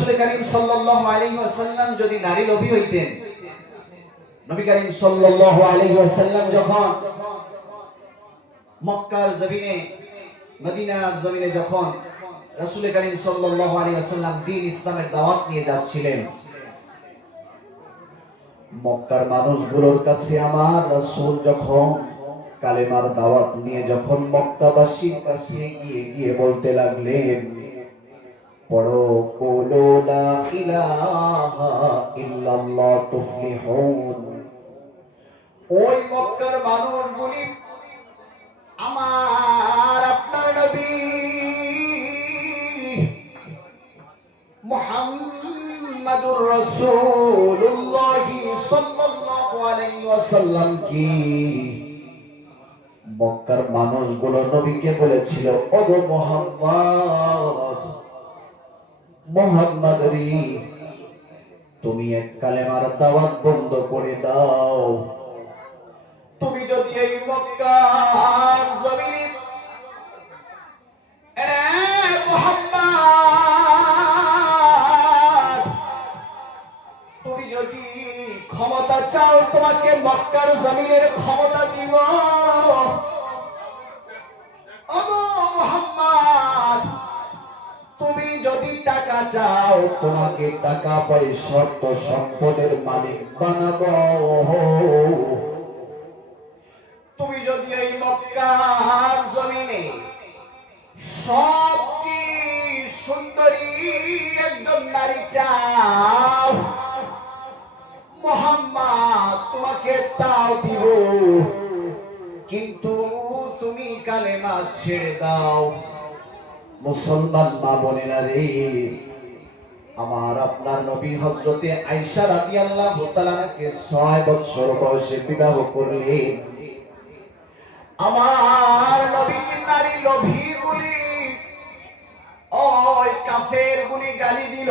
রাসূল করিম সাল্লাল্লাহু আলাইহি ওয়াসাল্লাম যদি নারী লোভী হইতেন, নবী করিম সাল্লাল্লাহু আলাইহি ওয়াসাল্লাম যখন মক্কার জমিনে, মদিনার জমিনে যখন রাসূল করিম সাল্লাল্লাহু আলাইহি ওয়াসাল্লাম দ্বীন ইসলামের দাওয়াত নিয়ে যাচ্ছিলেন, মক্কার মানুষগুলোর কাছে আমার রাসূল যখন কালেমার দাওয়াত নিয়ে যখন মক্কাবাসীর কাছে গিয়ে গিয়ে বলতে লাগলেন, পড়ো কুলু লা ইলাহা ইল্লাল্লাহ তুফলিহুন, ওই মক্কার মানুষগুলি আমার আপনার নবী মুহাম্মাদুর রাসূলুল্লাহ সাল্লাল্লাহু আলাইহি ওয়াসাল্লাম কি মক্কার মানুষগুলো নবীকে বলেছিল, ওগো মুহাম্মদ, মুহাম্মদ রে, তুমি এক কালেমার দাওয়াত বন্ধ করে দাও। তুমি যদি এই মক্কার জমিনে মুহাম্মদ, তুমি যদি ক্ষমতা চাও, তোমাকে মক্কার জমিনের ক্ষমতা দিব। ওগো মুহাম্মদ, তুমি যদি টাকা চাও, তোমাকে টাকা পয়সা অর্থ সম্পদের মালিক বানাবো। তুমি যদি এই মক্কার জমিনে সবচেয়ে সুন্দরী একজন নারী চাও, মুহাম্মদ তোমাকে তাও দিব, কিন্তু তুমি কালেমা ছেড়ে দাও। মুসলমান মা বোনেরা রে, আমার আপনার নবী হযরতে আয়েশা রাদিয়াল্লাহু তাআলাকে 6 বছর বয়সে বিবাহ করলেন। আমার নবীকে নারী লোভী বলি ওই কাফের গুলি গালি দিল।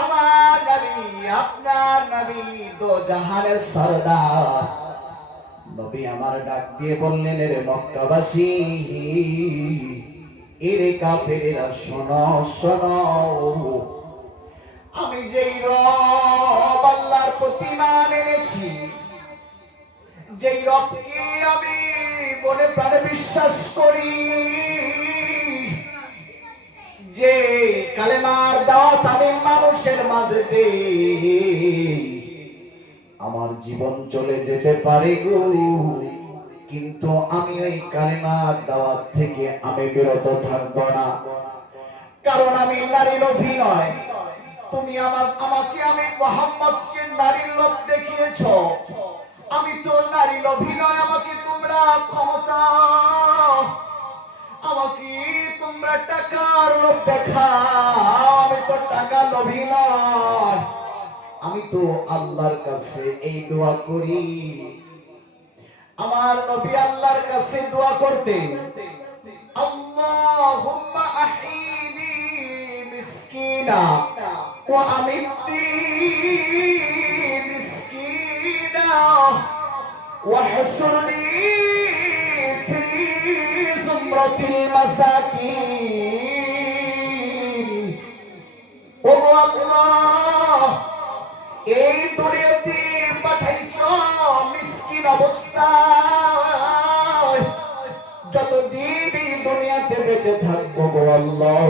আমার নবী, আপনার নবী দো জাহানের সরদার নবী আমার ডাক দিয়ে বললেন, রে মক্কাবাসী, এরে কাফেরেরা শোনো শোনো, আমি যেই রব আল্লাহর প্রতিমান এনেছি, যেই রবকে আমি মনে প্রাণে বিশ্বাস করি, যে কালেমার দাওয়াত আমি মানুষের মাঝে দেই, আমার জীবন চলে যেতে পারে গো, কিন্তু আমি ওই কালেমার দাওয়াত থেকে আমি বিরত থাকব না। কারণ আমি নারীর লোভী নয়। তুমি আমাকে আমি মুহাম্মদকে নারীর লোভ দেখিয়েছো, আমি তো নারী লোভী নয়। আমাকে তোমরা ক্ষমতা, আমাকে তোমরা টাকার লোভ দেখাও, আমি তো টাকা লোভী নয়। আমি তো আল্লাহর কাছে এই দোয়া করি, আমার নবী আল্লাহর কাছে দোয়া করতেন, আল্লাহুম্মা আহিনি মিসকিনা ওয়া আমিতনি মিসকিনা ওয়া হশরনি ফি যুমরাতিল মাসাকিন। ও আল্লাহ, এই দুনিয়াতে পাঠাইছো মিসকিন অবস্থায়, যতদিন এই দুনিয়াতে বেঁচে থাকবো গো আল্লাহ,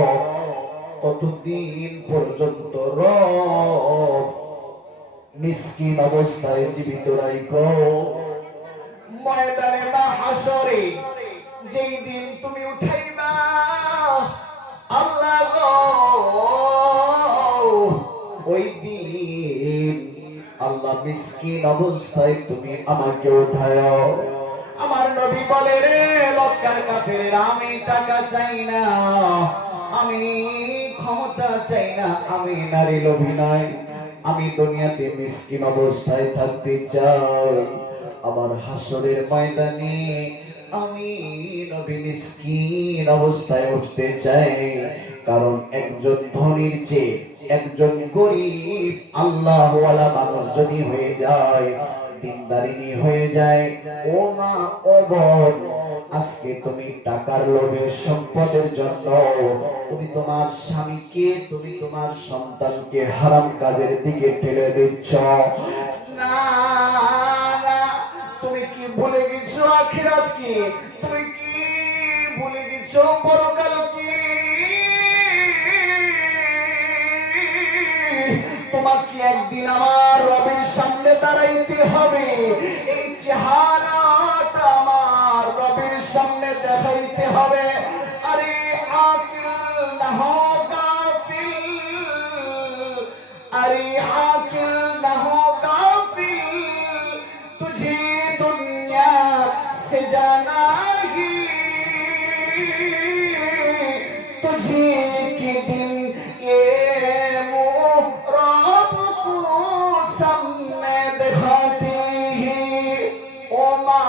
ততদিন পর্যন্ত রব মিসকিন অবস্থায় জীবিত রাখো। ময়দানে মাহশরে যেই দিন তুমি উঠাইবা আল্লাহ গো, ওই দিন আল্লাহ মিসকিন অবস্থায় তুমি আমাকে উঠাও। আমার নবী বলে, রে মক্কার কাফেরেরা, আমি টাকা চাই না, আমি ক্ষমতা চাই না, আমি নারী লোভী নয়, আমি দুনিয়াতে মিসকিন অবস্থায় থাকতে চাই। আমার হাসরের ময়দানে আমি নবী মিসকিন অবস্থায় উঠতে চাই। কারণ একজন ধনীর চেয়ে একজন গরিব আল্লাহওয়ালা মানুষ যদি হয়ে যায়, দিনদারিনী হয়ে যায়, ও মা ও বোন, আজকে তুমি টাকার লোভে, সম্পদের জন্য তুমি তোমার স্বামীকে, তুমি তোমার সন্তানকে হারাম কাজের দিকে ঠেলে দিচ্ছ। না না, তুমি কি ভুলে গেছো আখিরাত কি? তুমি কি ভুলে গেছো পরকাল কি? তোমাকে একদিন আমার রবের সামনে দাঁড়াইতে হবে। এই চেহারাটা আমার রবের সামনে দেখাইতে হবে। আরে আকিল না হো গাফিল, अरे आकिल न हो गाफिल, तुझे दुनिया से जाना ही, तुझे के दिन ये रब को सामने दिखाते हैं। ओ माँ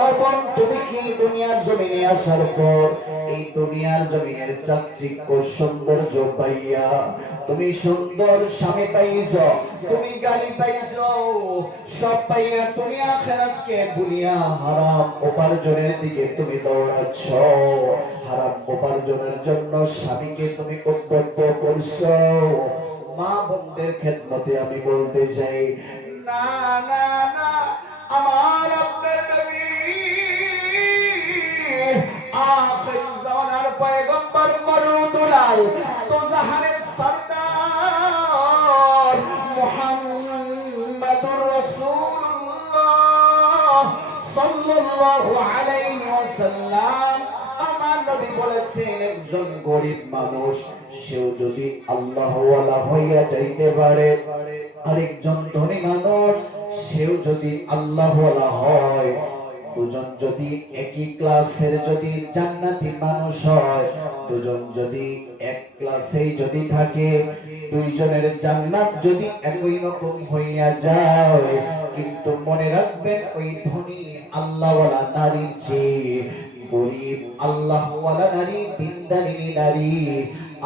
ও বোন, তুমি কি দুনিয়ার জমিনে আসার পর এই দুনিয়ার জমিনের চাকচিক্য সৌন্দর্য পাইয়া তুমি সুন্দর স্বামী পাইছ, তুমি গালি পাইছ, সব পাইয়া তুমি আখিরাতকে ভুলিয়া হারাম উপার্জনের দিকে তুমি দৌড়াচ্ছ। হারাম উপার্জনের জন্য স্বামীকে তুমি উদ্বুদ্ধ করছো। মা বোনদের খেদমতে আমি বলতে চাই, না না না, আমার আপনার নবী আখির জামানার পয়গম্বর মরুদুলাল তো জাহানের সরদার মুহাম্মাদুর রাসূলুল্লাহ সাল্লাল্লাহু আলাইহি ওয়াসাল্লাম, আমার নবী বলেছেন একজন গরিব মানুষ সেও যদি আল্লাহওয়ালা হইয়া যাইতে পারে, আরেকজন ধনী মানুষ সেও যদি আল্লাহওয়ালা হয়, দুজন যদি একই ক্লাসের যদি জান্নাতি মানুষ হয়, দুজন যদি এক ক্লাসেই যদি থাকে, দুইজনের জান্নাত যদি একই রকম হইয়া যায়, কিন্তু মনে রাখবেন ওই ধনী আল্লাহওয়ালা নারীর চেয়ে গরিব আল্লাহওয়ালা নারী, দিনদারিনী নারী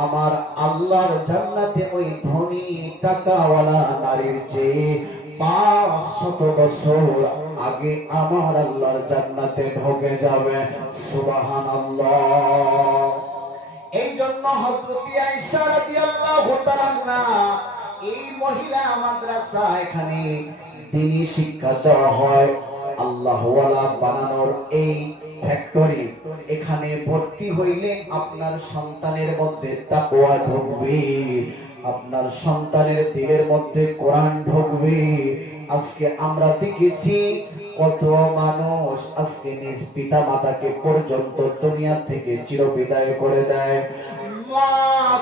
আমার আল্লাহর জান্নাতে ওই ধনী টাকাওয়ালা নারীর চেয়ে 500 বছর আগে আমার আল্লাহর জান্নাতে ঢুকে যাবে। সুবহানাল্লাহ। এই জন্য হযরত আয়েশা রাদিয়াল্লাহু তাআলা এই মহিলা মাদ্রাসা, এখানে দ্বীনি শিক্ষা দেওয়া হয়, আল্লাহওয়ালা বানানোর এই ফ্যাক্টরি, এখানে ভর্তি হইলে আপনার সন্তানের মধ্যে তাকওয়া ঢুকবে, আপনার সন্তানের দিলের মধ্যে কোরআন ঢুকবে। আজকে আমরা দেখেছি কত মানুষ আজকে নিজ পিতা মাতাকে পর্যন্ত দুনিয়া থেকে চিরবিদায় করে দেয়, মা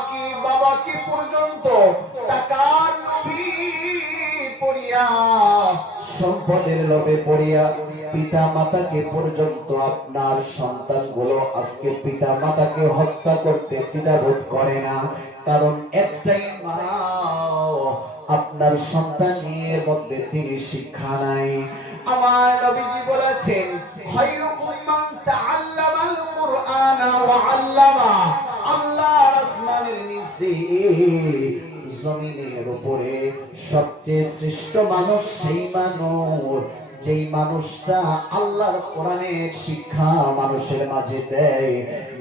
কি বাবা কি পর্যন্ত টাকার লোভে পড়িয়া, সম্পদের লোভে পড়িয়া পিতা মাতাকে পর্যন্ত, আপনার সন্তানগুলো আজকে পিতা মাতাকে হত্যা করতে দ্বিধাবোধ করে না। কারণ একটাই, মা আপনার সন্তানের মধ্যে তিনি শিক্ষা নাই। আমার নবীজি বলেছেন, খায়রুকুম মান তাআল্লামাল কুরআনা ওয়া আল্লামা। আল্লাহর আসমানের নিচে জমিনের উপরে সবচেয়ে শ্রেষ্ঠ মানুষ সেই মানুষ যেই মানুষটা আল্লাহর কোরআনের শিক্ষা মানুষের মাঝে দেয়,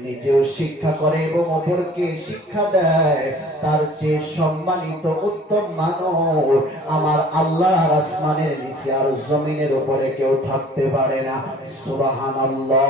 নিজেও শিক্ষা করে এবং অপরকে শিক্ষা দেয়, তার চেয়ে সম্মানিত উত্তম মানুষ আমার আল্লাহর আসমানের নিচে আর জমিনের উপরে কেউ থাকতে পারে না। সুবহানাল্লাহ।